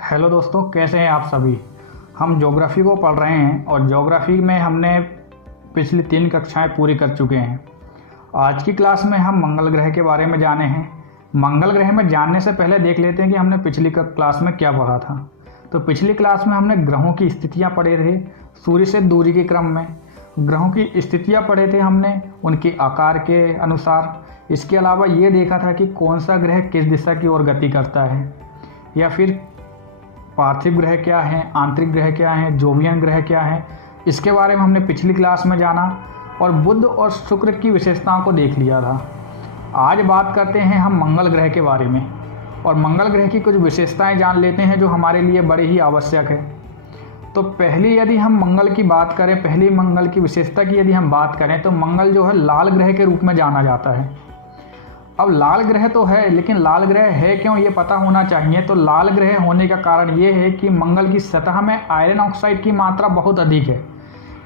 Hello दोस्तों, कैसे हैं आप सभी। हम ज्योग्राफी को पढ़ रहे हैं और ज्योग्राफी में हमने पिछली 3 कक्षाएं पूरी कर चुके हैं। आज की क्लास में हम मंगल ग्रह के बारे में जाने हैं। मंगल ग्रह में जानने से पहले देख लेते हैं कि हमने पिछली क्लास में क्या पढ़ा था। तो पिछली क्लास में हमने ग्रहों की स्थितियाँ पढ़े थे, सूर्य से दूरी के क्रम में ग्रहों की स्थितियाँ पढ़े थे हमने, उनके आकार के अनुसार। इसके अलावा ये देखा था कि कौन सा ग्रह किस दिशा की ओर गति करता है, या फिर पार्थिव ग्रह क्या हैं, आंतरिक ग्रह क्या हैं, जोवियन ग्रह क्या हैं। इसके बारे में हमने पिछली क्लास में जाना और बुध और शुक्र की विशेषताओं को देख लिया था। आज बात करते हैं हम मंगल ग्रह के बारे में और मंगल ग्रह की कुछ विशेषताएं जान लेते हैं जो हमारे लिए बड़े ही आवश्यक है। तो पहली यदि हम मंगल की बात करें, पहली मंगल की विशेषता की यदि हम बात करें तो मंगल जो है लाल ग्रह के रूप में जाना जाता है। अब लाल ग्रह तो है, लेकिन लाल ग्रह है क्यों ये पता होना चाहिए। तो लाल ग्रह होने का कारण ये है कि मंगल की सतह में आयरन ऑक्साइड की मात्रा बहुत अधिक है।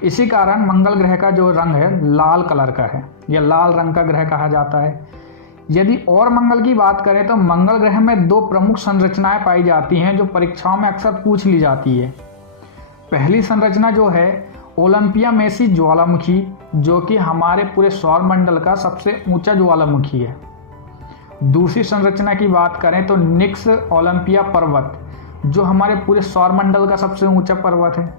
इसी कारण मंगल ग्रह का जो रंग है लाल कलर का है, यह लाल रंग का ग्रह कहा जाता है। यदि और मंगल की बात करें तो मंगल ग्रह में 2 प्रमुख संरचनाएं पाई जाती हैं जो परीक्षाओं में अक्सर पूछ ली जाती है। पहली संरचना जो है ओलंपिया मेसी ज्वालामुखी, जो कि हमारे पूरे सौरमंडल का सबसे ऊंचा ज्वालामुखी है। दूसरी संरचना की बात करें तो निक्स ओलंपिया पर्वत, जो हमारे पूरे सौरमंडल का सबसे ऊंचा पर्वत है।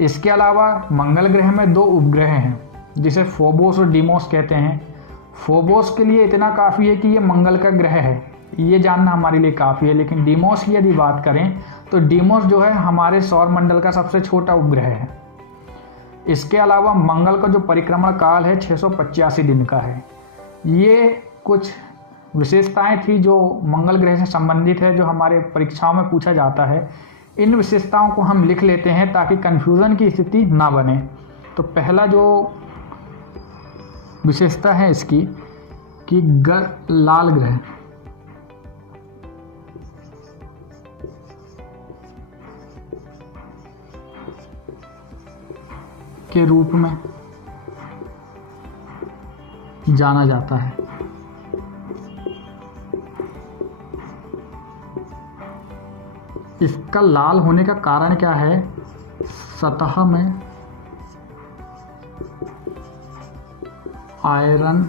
इसके अलावा मंगल ग्रह में 2 उपग्रह हैं जिसे फोबोस और डीमोस कहते हैं। फोबोस के लिए इतना काफ़ी है कि ये मंगल का ग्रह है, ये जानना हमारे लिए काफ़ी है। लेकिन डीमोस की यदि बात करें तो डीमोस जो है हमारे सौरमंडल का सबसे छोटा उपग्रह है। इसके अलावा मंगल का जो परिक्रमण काल है 685 दिन का है। ये कुछ विशेषताएं थी जो मंगल ग्रह से संबंधित है, जो हमारे परीक्षाओं में पूछा जाता है। इन विशेषताओं को हम लिख लेते हैं ताकि कन्फ्यूज़न की स्थिति ना बने। तो पहला जो विशेषता है इसकी कि लाल ग्रह के रूप में जाना जाता है। इसका लाल होने का कारण क्या है, सतह में आयरन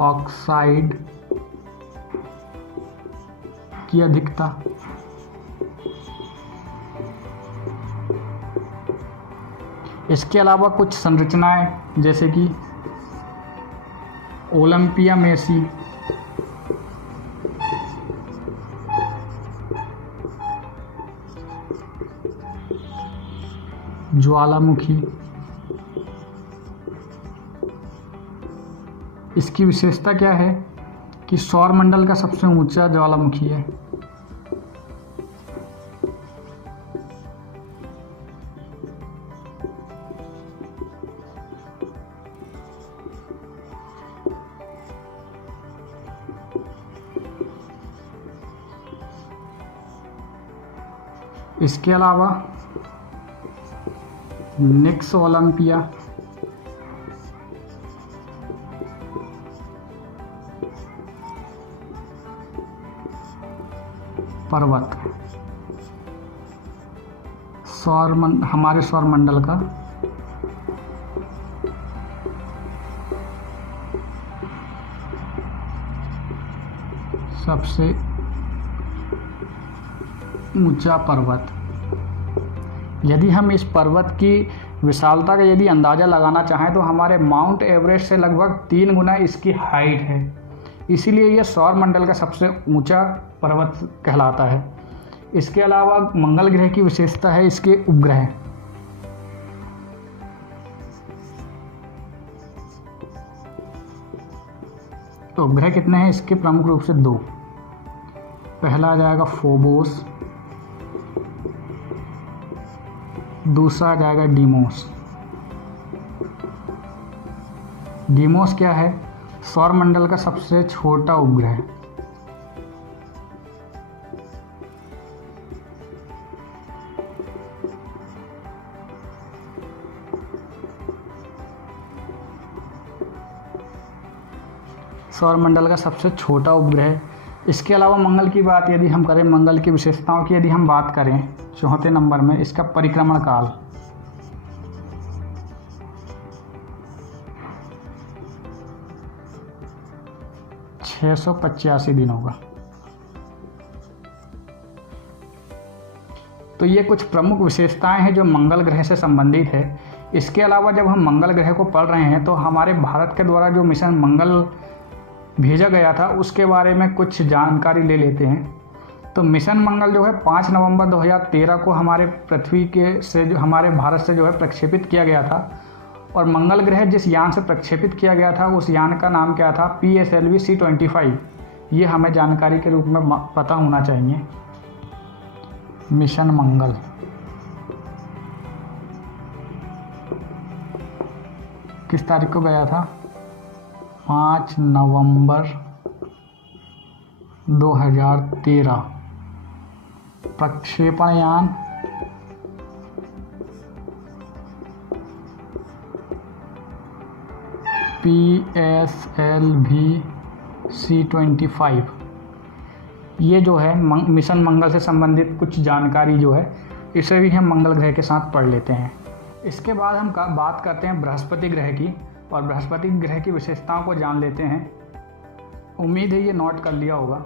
ऑक्साइड की अधिकता। इसके अलावा कुछ संरचनाएं जैसे कि ओलंपिया मेसी ज्वालामुखी, इसकी विशेषता क्या है कि सौरमंडल का सबसे ऊंचा ज्वालामुखी है। इसके अलावा निक्स ओलंपिया पर्वत हमारे सौरमंडल का सबसे ऊंचा पर्वत। यदि हम इस पर्वत की विशालता का यदि अंदाज़ा लगाना चाहें तो हमारे माउंट एवरेस्ट से लगभग 3 गुना इसकी हाइट है। इसीलिए यह सौरमंडल का सबसे ऊंचा पर्वत कहलाता है। इसके अलावा मंगल ग्रह की विशेषता है इसके उपग्रह। तो उपग्रह कितने हैं इसके, प्रमुख रूप से 2। पहला आ जाएगा फोबोस, दूसरा आ जाएगा डीमोस। डीमोस क्या है, सौरमंडल का सबसे छोटा उपग्रह। सौरमंडल का सबसे छोटा उपग्रह इसके अलावा मंगल की बात यदि हम करें, मंगल की विशेषताओं की यदि हम बात करें, चौथे नंबर में इसका परिक्रमण काल 685 दिन होगा। तो ये कुछ प्रमुख विशेषताएं हैं जो मंगल ग्रह से संबंधित है। इसके अलावा जब हम मंगल ग्रह को पढ़ रहे हैं तो हमारे भारत के द्वारा जो मिशन मंगल भेजा गया था उसके बारे में कुछ जानकारी ले लेते हैं। तो मिशन मंगल जो है 5 नवंबर 2013 को हमारे पृथ्वी के से जो हमारे भारत से जो है प्रक्षेपित किया गया था। और मंगल ग्रह जिस यान से प्रक्षेपित किया गया था उस यान का नाम क्या था? PSLV C-25। ये हमें जानकारी के रूप में पता होना चाहिए। मिशन मंगल किस तारीख को गया था? 5 नवंबर 2013। प्रक्षेपण यान PSLV C-25। ये जो है मिशन मंगल से संबंधित कुछ जानकारी जो है इसे भी हम मंगल ग्रह के साथ पढ़ लेते हैं। इसके बाद हम बात करते हैं बृहस्पति ग्रह की, और बृहस्पति ग्रह की विशेषताओं को जान लेते हैं। उम्मीद है ये नोट कर लिया होगा।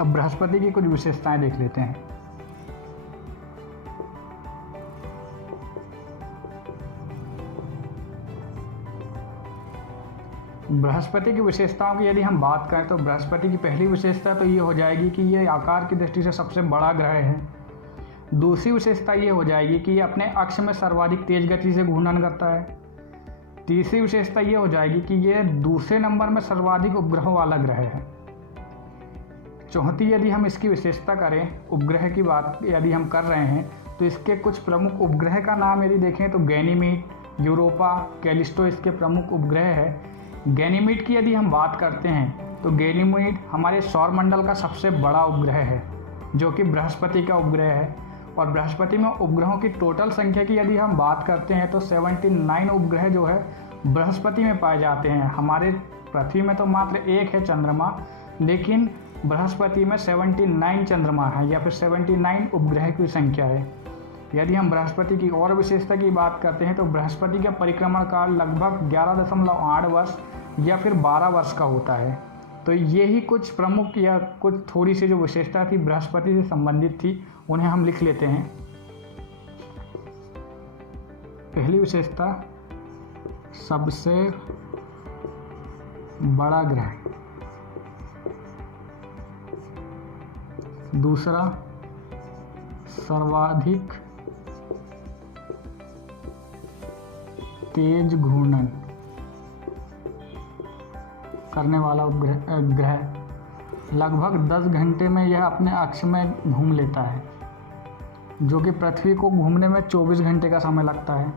अब बृहस्पति की कुछ विशेषताएं देख लेते हैं। बृहस्पति की विशेषताओं की यदि हम बात करें तो बृहस्पति की पहली विशेषता तो ये हो जाएगी कि ये आकार की दृष्टि से सबसे बड़ा ग्रह है। दूसरी विशेषता ये हो जाएगी कि ये अपने अक्ष में सर्वाधिक तेज गति से घूर्णन करता है। तीसरी विशेषता ये हो जाएगी कि ये दूसरे नंबर में सर्वाधिक उपग्रहों वाला ग्रह है। चौथी यदि हम इसकी विशेषता करें, उपग्रह की बात यदि हम कर रहे हैं तो इसके कुछ प्रमुख उपग्रह का नाम यदि देखें तो गैनीमीड, यूरोपा, कैलिस्टो इसके प्रमुख उपग्रह है। गैनीमीड की यदि हम बात करते हैं तो गैनीमीड हमारे सौरमंडल का सबसे बड़ा उपग्रह है जो कि बृहस्पति का उपग्रह है। और बृहस्पति में उपग्रहों की टोटल संख्या की यदि हम बात करते हैं तो 79 उपग्रह जो है बृहस्पति में पाए जाते हैं। हमारे पृथ्वी में तो मात्र एक है चंद्रमा, लेकिन बृहस्पति में 79 चंद्रमा है या फिर 79 उपग्रह की संख्या है। यदि हम बृहस्पति की और विशेषता की बात करते हैं तो बृहस्पति का परिक्रमण काल लगभग 11.8 वर्ष या फिर 12 वर्ष का होता है। तो ये ही कुछ प्रमुख या कुछ थोड़ी सी जो विशेषता थी बृहस्पति से संबंधित थी उन्हें हम लिख लेते हैं। पहली विशेषता, सबसे बड़ा ग्रह। दूसरा, सर्वाधिक तेज घूर्णन करने वाला ग्रह। लगभग 10 घंटे में यह अपने अक्ष में घूम लेता है, जो कि पृथ्वी को घूमने में 24 घंटे का समय लगता है।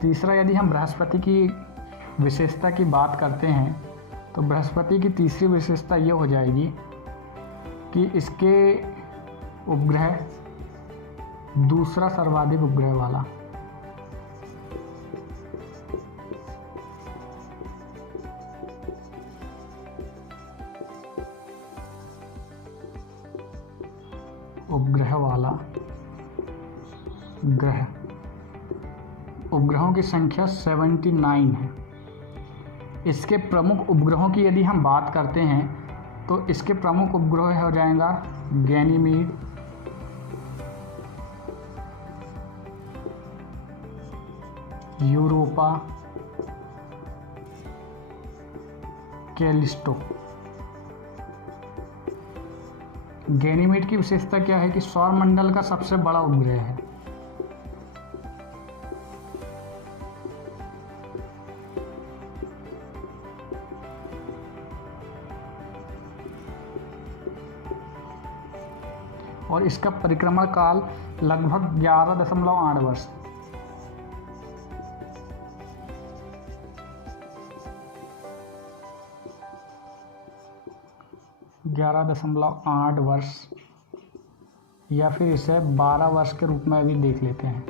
तीसरा, यदि हम बृहस्पति की विशेषता की बात करते हैं तो बृहस्पति की तीसरी विशेषता ये हो जाएगी कि इसके उपग्रह दूसरा सर्वाधिक उपग्रह वाला। उपग्रह वाला ग्रह। उपग्रहों की संख्या 79 है। इसके प्रमुख उपग्रहों की यदि हम बात करते हैं तो इसके प्रमुख उपग्रह हो जाएगा गैनीमीड, यूरोपा, कैलिस्टो। गैनीमीड की विशेषता क्या है कि सौरमंडल का सबसे बड़ा उपग्रह है। और इसका परिक्रमण काल लगभग 11.8 वर्ष। 11.8 वर्ष, या फिर इसे 12 वर्ष के रूप में भी देख लेते हैं।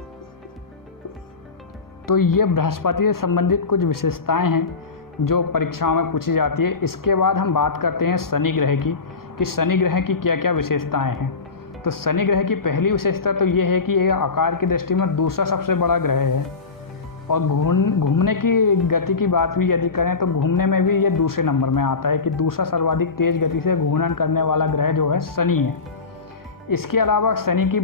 तो ये बृहस्पति से संबंधित कुछ विशेषताएं हैं जो परीक्षाओं में पूछी जाती है। इसके बाद हम बात करते हैं शनि ग्रह की, कि शनि ग्रह की क्या क्या विशेषताएं हैं। तो शनि ग्रह की पहली विशेषता तो ये है कि यह आकार की दृष्टि में दूसरा सबसे बड़ा ग्रह है, और घूमने की गति की बात भी यदि करें तो घूमने में भी ये दूसरे नंबर में आता है, कि दूसरा सर्वाधिक तेज गति से घूर्णन करने वाला ग्रह जो है शनि है। इसके अलावा शनि की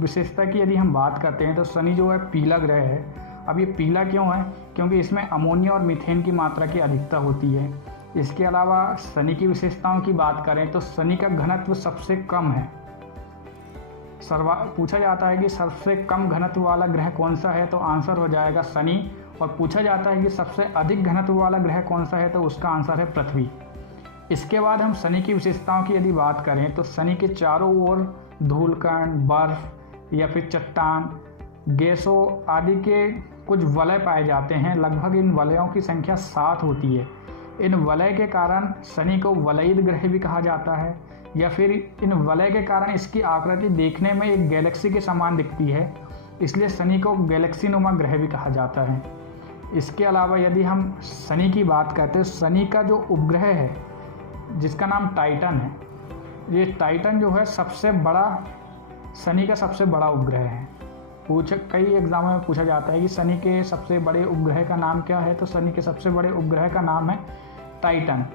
विशेषता की यदि हम बात करते हैं तो शनि जो है पीला ग्रह है। अब ये पीला क्यों है? क्योंकि इसमें अमोनिया और मीथेन की मात्रा की अधिकता होती है। इसके अलावा शनि की विशेषताओं की बात करें तो शनि का घनत्व सबसे कम है। पूछा जाता है कि सबसे कम घनत्व वाला ग्रह कौन सा है, तो आंसर हो जाएगा शनि। और पूछा जाता है कि सबसे अधिक घनत्व वाला ग्रह कौन सा है, तो उसका आंसर है पृथ्वी। इसके बाद हम शनि की विशेषताओं की यदि बात करें तो शनि के चारों ओर धूलकण, बर्फ या फिर चट्टान, गैसों आदि के कुछ वलय पाए जाते हैं। लगभग इन वलयों की संख्या 7 होती है। इन वलय के कारण शनि को वलयित ग्रह भी कहा जाता है, या फिर इन वलय के कारण इसकी आकृति देखने में एक गैलेक्सी के समान दिखती है, इसलिए शनि को गैलेक्सी नुमा ग्रह भी कहा जाता है। इसके अलावा यदि हम शनि की बात करते हैं, शनि का जो उपग्रह है जिसका नाम टाइटन है, ये टाइटन जो है सबसे बड़ा, शनि का सबसे बड़ा उपग्रह है। कई एग्जामों में पूछा जाता है कि शनि के सबसे बड़े उपग्रह का नाम क्या है, तो शनि के सबसे बड़े उपग्रह का नाम है टाइटन।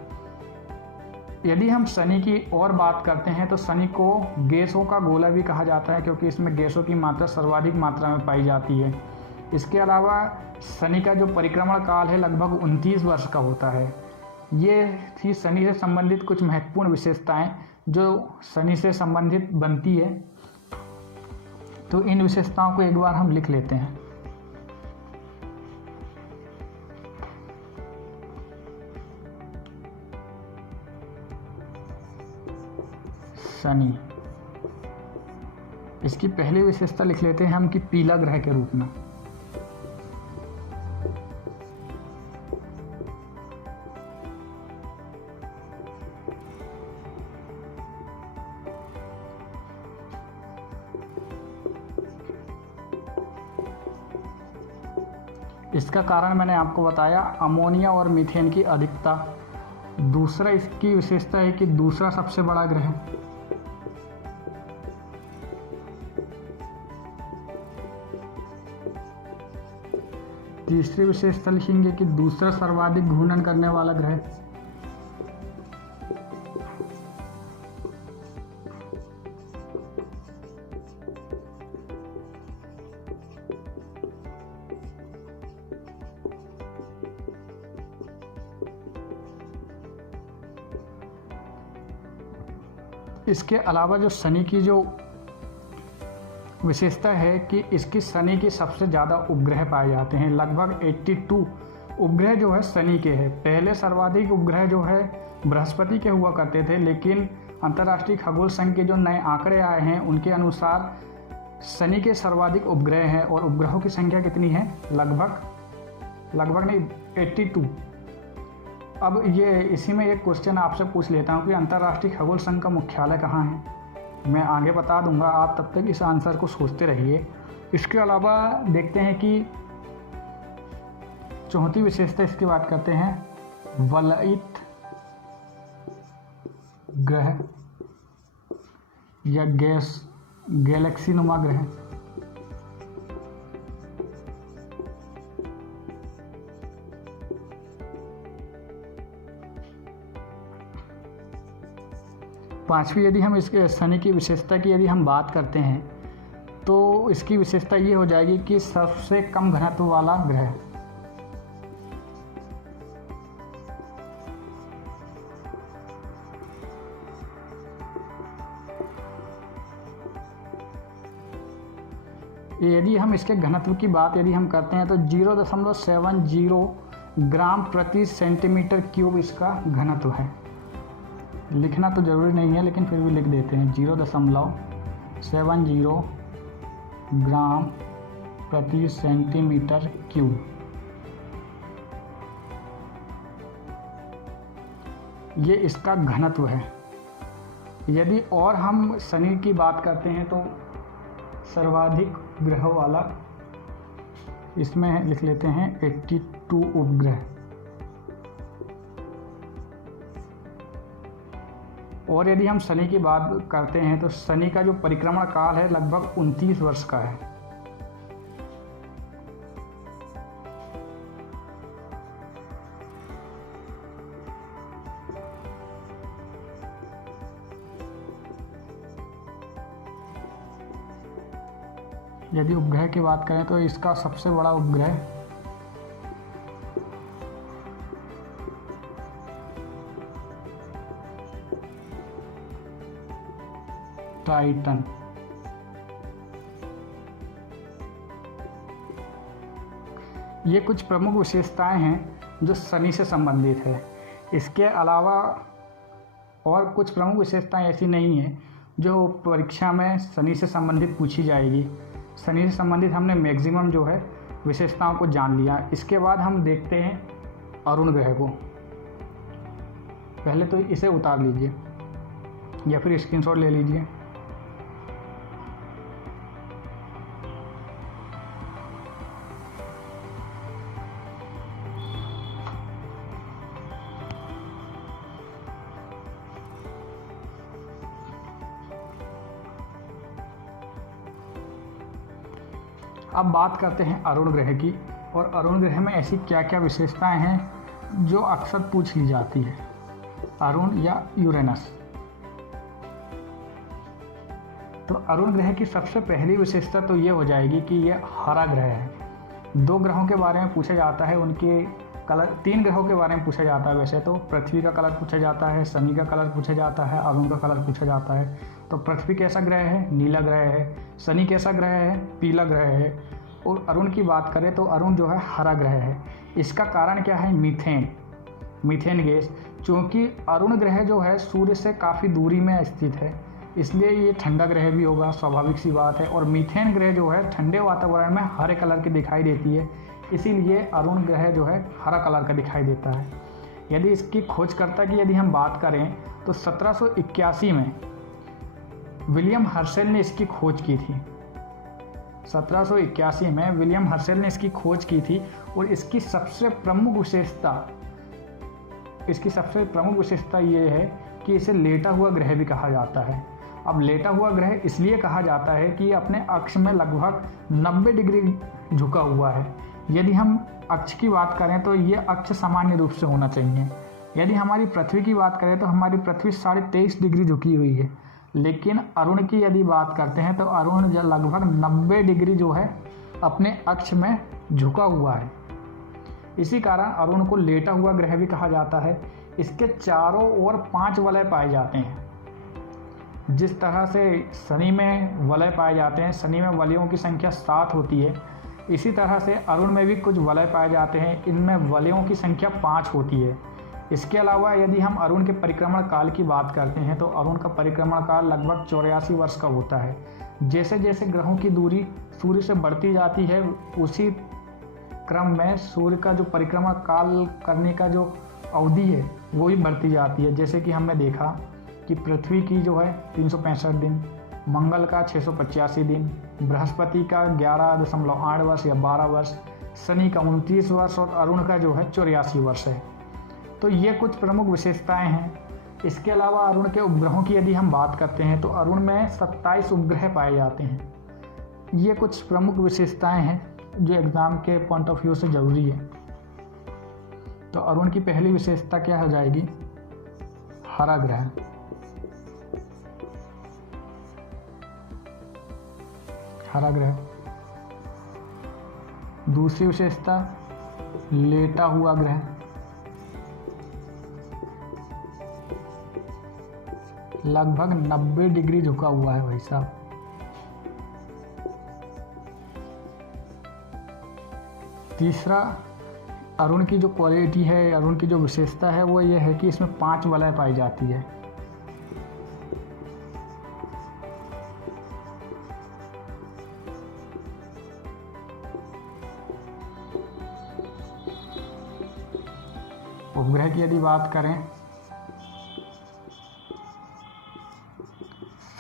यदि हम शनि की और बात करते हैं तो शनि को गैसों का गोला भी कहा जाता है, क्योंकि इसमें गैसों की मात्रा सर्वाधिक मात्रा में पाई जाती है। इसके अलावा शनि का जो परिक्रमण काल है लगभग 29 वर्ष का होता है। ये थी शनि से संबंधित कुछ महत्वपूर्ण विशेषताएं जो शनि से संबंधित बनती है। तो इन विशेषताओं को एक बार हम लिख लेते हैं। शनि, इसकी पहली विशेषता लिख लेते हैं हम कि पीला ग्रह के रूप में। इसका कारण मैंने आपको बताया, अमोनिया और मीथेन की अधिकता। दूसरा इसकी विशेषता है कि दूसरा सबसे बड़ा ग्रह। तीसरी विशेषता लिखेंगे कि दूसरा सर्वाधिक घूर्णन करने वाला ग्रह। इसके अलावा जो शनि की जो विशेषता है कि इसकी शनि की सबसे ज़्यादा उपग्रह पाए जाते हैं। लगभग 82 उपग्रह जो है शनि के हैं। पहले सर्वाधिक उपग्रह जो है बृहस्पति के हुआ करते थे, लेकिन अंतर्राष्ट्रीय खगोल संघ के जो नए आंकड़े आए हैं उनके अनुसार शनि के सर्वाधिक उपग्रह हैं। और उपग्रहों की संख्या कितनी है? लगभग नहीं, 82। अब ये इसी में एक क्वेश्चन आपसे पूछ लेता हूँ कि अंतर्राष्ट्रीय खगोल संघ का मुख्यालय कहाँ है? मैं आगे बता दूंगा, आप तब तक इस आंसर को सोचते रहिए। इसके अलावा देखते हैं कि चौथी विशेषता इसकी बात करते हैं, वलयित ग्रह या गैलेक्सी नुमा ग्रह। पांचवी यदि हम इसके शनि की विशेषता की यदि हम बात करते हैं तो इसकी विशेषता ये हो जाएगी कि सबसे कम घनत्व वाला ग्रह। यदि हम इसके घनत्व की बात यदि हम करते हैं तो 0.70 ग्राम प्रति सेंटीमीटर क्यूब इसका घनत्व है। लिखना तो ज़रूरी नहीं है, लेकिन फिर भी लिख देते हैं, 0.70 ग्राम प्रति सेंटीमीटर क्यूब। ये इसका घनत्व है। यदि और हम शनि की बात करते हैं तो सर्वाधिक ग्रह वाला, इसमें लिख लेते हैं 82 उपग्रह। और यदि हम शनि की बात करते हैं तो शनि का जो परिक्रमण काल है लगभग 29 वर्ष का है। यदि उपग्रह की बात करें तो इसका सबसे बड़ा उपग्रह टाइटन। ये कुछ प्रमुख विशेषताएं हैं जो शनि से संबंधित है। इसके अलावा और कुछ प्रमुख विशेषताएं ऐसी नहीं है जो परीक्षा में शनि से संबंधित पूछी जाएगी। शनि से संबंधित हमने मैक्सिमम जो है विशेषताओं को जान लिया। इसके बाद हम देखते हैं अरुण ग्रह को। पहले तो इसे उतार लीजिए या फिर स्क्रीनशॉट ले लीजिए। अब बात करते हैं अरुण ग्रह की, और अरुण ग्रह में ऐसी क्या क्या विशेषताएं हैं जो अक्सर पूछ ली जाती है। अरुण या यूरेनस। तो अरुण ग्रह की सबसे पहली विशेषता तो ये हो जाएगी कि यह हरा ग्रह है। 2 ग्रहों के बारे में पूछा जाता है, उनके कलर। 3 ग्रहों के बारे में पूछा जाता है वैसे तो। पृथ्वी का कलर पूछा जाता है, शनि का कलर पूछा जाता है, अरुण का कलर पूछा जाता है। तो पृथ्वी कैसा ग्रह है? नीला ग्रह है। शनि कैसा ग्रह है? पीला ग्रह है। और अरुण की बात करें तो अरुण जो है हरा ग्रह है। इसका कारण क्या है? Methane gas. क्योंकि अरुण ग्रह जो है सूर्य से काफ़ी दूरी में स्थित है, इसलिए ये ठंडा ग्रह भी होगा, स्वाभाविक सी बात है। और मीथेन ग्रह जो है ठंडे वातावरण में हरे कलर की दिखाई देती है, इसीलिए अरुण ग्रह जो है हरा कलर का दिखाई देता है। यदि इसकी खोजकर्ता की यदि हम बात करें तो 1781 में विलियम हर्शेल ने इसकी खोज की थी। 1781 में विलियम हर्शेल ने इसकी खोज की थी। और इसकी सबसे प्रमुख विशेषता ये है कि इसे लेटा हुआ ग्रह भी कहा जाता है। अब लेटा हुआ ग्रह इसलिए कहा जाता है कि अपने अक्ष में लगभग 90 डिग्री झुका हुआ है। यदि हम अक्ष की बात करें तो ये अक्ष सामान्य रूप से होना चाहिए। यदि हमारी पृथ्वी की बात करें तो हमारी पृथ्वी 23.5 डिग्री झुकी हुई है, लेकिन अरुण की यदि बात करते हैं तो अरुण लगभग 90 डिग्री जो है अपने अक्ष में झुका हुआ है। इसी कारण अरुण को लेटा हुआ ग्रह भी कहा जाता है। इसके चारों ओर 5 वलय पाए जाते हैं। जिस तरह से शनि में वलय पाए जाते हैं, शनि में वलयों की संख्या 7 होती है, इसी तरह से अरुण में भी कुछ वलय पाए जाते हैं, इनमें वलयों की संख्या 5 होती है। इसके अलावा यदि हम अरुण के परिक्रमण काल की बात करते हैं तो अरुण का परिक्रमण काल लगभग 84 वर्ष का होता है। जैसे जैसे ग्रहों की दूरी सूर्य से बढ़ती जाती है, उसी क्रम में सूर्य का जो परिक्रमण काल करने का जो अवधि है वो भी बढ़ती जाती है। जैसे कि हमने देखा कि पृथ्वी की जो है 365 दिन, मंगल का 685 दिन, बृहस्पति का 11.8 वर्ष या 12 वर्ष, शनि का 29 वर्ष और अरुण का जो है 84 वर्ष है। तो ये कुछ प्रमुख विशेषताएं हैं। इसके अलावा अरुण के उपग्रहों की यदि हम बात करते हैं तो अरुण में 27 उपग्रह पाए जाते हैं। ये कुछ प्रमुख विशेषताएं हैं जो एग्ज़ाम के पॉइंट ऑफ व्यू से ज़रूरी है। तो अरुण की पहली विशेषता क्या हो जाएगी? हरा ग्रह। हरा ग्रह। दूसरी विशेषता लेटा हुआ ग्रह। लगभग 90 डिग्री झुका हुआ है भाई साहब। तीसरा, अरुण की जो क्वालिटी है, अरुण की जो विशेषता है वो ये है कि इसमें 5 वलय पाई जाती है। उपग्रह की यदि बात करें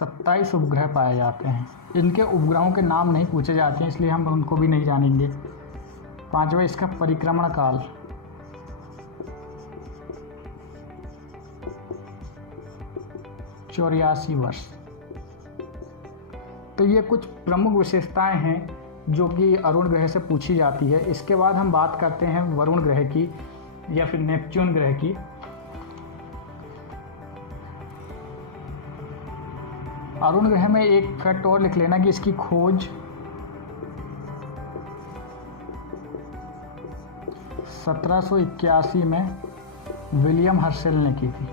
27 उपग्रह पाए जाते हैं। इनके उपग्रहों के नाम नहीं पूछे जाते हैं, इसलिए हम उनको भी नहीं जानेंगे। 5वां इसका परिक्रमण काल। चौरासी वर्ष। तो ये कुछ प्रमुख विशेषताएं हैं जो कि अरुण ग्रह से पूछी जाती है। इसके बाद हम बात करते हैं वरुण ग्रह की या फिर नेपच्यून ग्रह की। अरुण ग्रह में एक फैक्ट और लिख लेना कि इसकी खोज 1781 में विलियम हर्शेल ने की थी।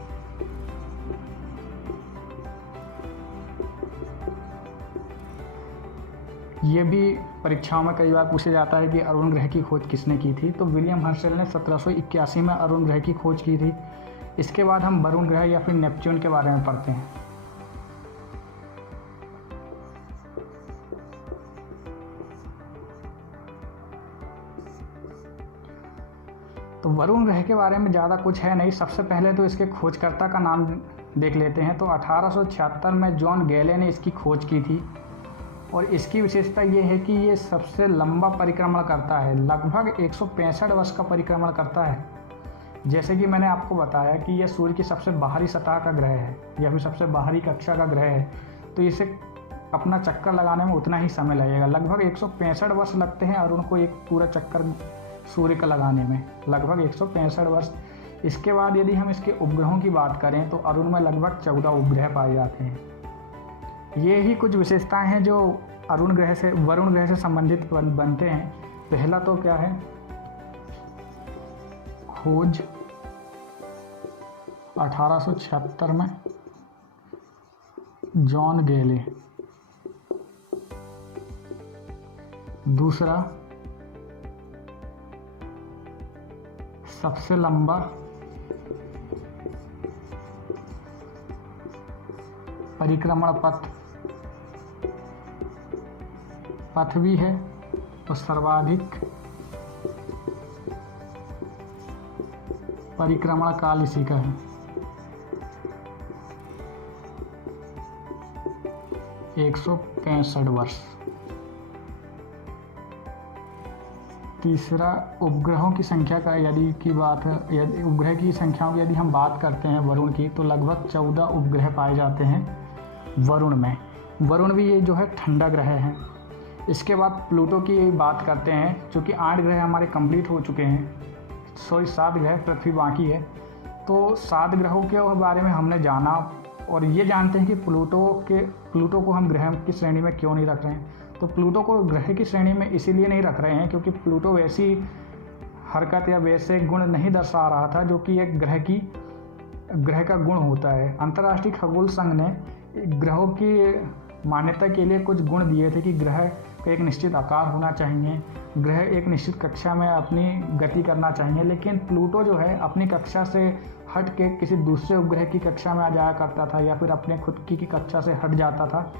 ये भी परीक्षाओं में कई बार पूछा जाता है कि अरुण ग्रह की खोज किसने की थी। तो विलियम हर्शेल ने 1781 में अरुण ग्रह की खोज की थी। इसके बाद हम वरुण ग्रह या फिर नेपच्यून के बारे में पढ़ते हैं। तो वरुण ग्रह के बारे में ज़्यादा कुछ है नहीं। सबसे पहले तो इसके खोजकर्ता का नाम देख लेते हैं। तो 1876 में जॉन गैले ने इसकी खोज की थी और इसकी विशेषता ये है कि ये सबसे लंबा परिक्रमण करता है, लगभग 165 वर्ष का परिक्रमण करता है। जैसे कि मैंने आपको बताया कि यह सूर्य की सबसे बाहरी सतह का ग्रह है या फिर सबसे बाहरी कक्षा का ग्रह है, तो इसे अपना चक्कर लगाने में उतना ही समय लगेगा। लगभग 165 वर्ष लगते हैं अरुण को एक पूरा चक्कर सूर्य का लगाने में, लगभग 165 वर्ष। इसके बाद यदि हम इसके उपग्रहों की बात करें तो अरुण में लगभग 14 उपग्रह पाए जाते हैं। ये ही कुछ विशेषताएं हैं जो वरुण ग्रह से संबंधित बनते हैं। पहला तो क्या है, खोज 1876 में जॉन गैले। दूसरा, सबसे लंबा परिक्रमण पथ भी है तो सर्वाधिक परिक्रमण काल इसी का है, 165 वर्ष। तीसरा, उपग्रहों की संख्या का यदि उपग्रह की संख्याओं की यदि हम बात करते हैं वरुण की, तो लगभग 14 उपग्रह पाए जाते हैं वरुण में। वरुण भी ये जो है ठंडा ग्रह है। इसके बाद प्लूटो की बात करते हैं, चूँकि 8 ग्रह हमारे कंप्लीट हो चुके हैं, 7 ग्रह, पृथ्वी बाकी है। तो 7 ग्रहों के बारे में हमने जाना और ये जानते हैं कि प्लूटो को हम ग्रह की श्रेणी में क्यों नहीं रख रहे हैं। तो प्लूटो को ग्रह की श्रेणी में इसीलिए नहीं रख रहे हैं क्योंकि प्लूटो वैसी हरकत या वैसे गुण नहीं दर्शा रहा था जो कि एक ग्रह का गुण होता है। अंतर्राष्ट्रीय खगोल संघ ने ग्रहों की मान्यता के लिए कुछ गुण दिए थे कि ग्रह का एक निश्चित आकार होना चाहिए, ग्रह एक निश्चित कक्षा में अपनी गति करना चाहिए। लेकिन प्लूटो जो है अपनी कक्षा से हट के किसी दूसरे उपग्रह की कक्षा में आ जाया करता था या फिर अपने खुद की कक्षा से हट जाता था।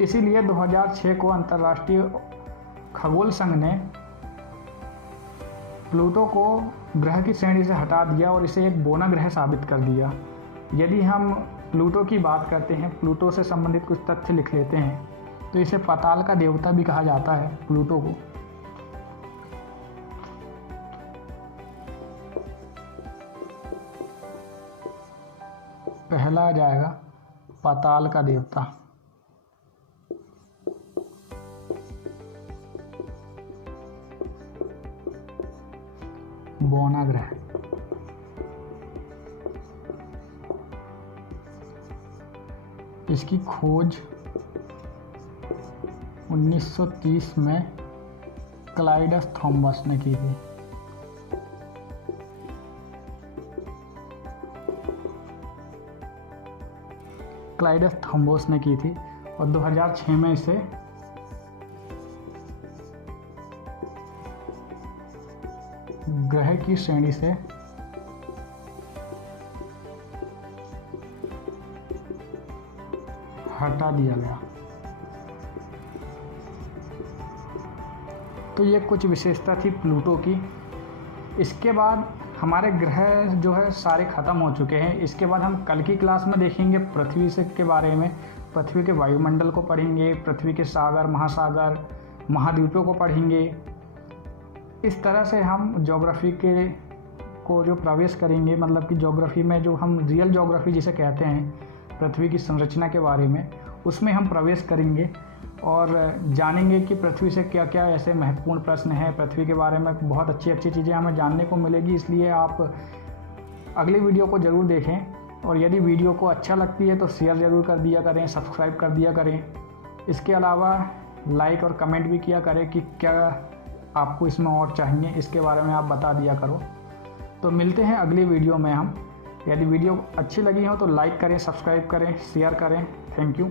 इसीलिए 2006 को अंतर्राष्ट्रीय खगोल संघ ने प्लूटो को ग्रह की श्रेणी से हटा दिया और इसे एक बोना ग्रह साबित कर दिया। यदि हम प्लूटो की बात करते हैं, प्लूटो से संबंधित कुछ तथ्य लिख लेते हैं, तो इसे पाताल का देवता भी कहा जाता है प्लूटो को। पहला आ जाएगा पाताल का देवता। बोना ग्रह। इसकी खोज 1930 में क्लाइडस थॉमस ने की थी। क्लाइडस थॉमस ने की थी और 2006 में इसे ग्रह की श्रेणी से हटा दिया गया। तो ये कुछ विशेषता थी प्लूटो की। इसके बाद हमारे ग्रह जो है सारे ख़त्म हो चुके हैं। इसके बाद हम कल की क्लास में देखेंगे पृथ्वी से के बारे में। पृथ्वी के वायुमंडल को पढ़ेंगे, पृथ्वी के सागर, महासागर, महाद्वीपों को पढ़ेंगे। इस तरह से हम ज्योग्राफी के को जो प्रवेश करेंगे, मतलब कि ज्योग्राफी में जो हम रियल ज्योग्राफी जिसे कहते हैं, पृथ्वी की संरचना के बारे में, उसमें हम प्रवेश करेंगे और जानेंगे कि पृथ्वी से क्या क्या ऐसे महत्वपूर्ण प्रश्न हैं। पृथ्वी के बारे में बहुत अच्छी अच्छी चीज़ें हमें जानने को मिलेगी। इसलिए आप अगली वीडियो को ज़रूर देखें और यदि वीडियो को अच्छा लगती है तो शेयर ज़रूर कर दिया करें, सब्सक्राइब कर दिया करें। इसके अलावा लाइक और कमेंट भी किया करें कि क्या आपको इसमें और चाहिए, इसके बारे में आप बता दिया करो। तो मिलते हैं अगली वीडियो में हम। यदि वीडियो अच्छी लगी हो तो लाइक करें, सब्सक्राइब करें, शेयर करें। Thank you.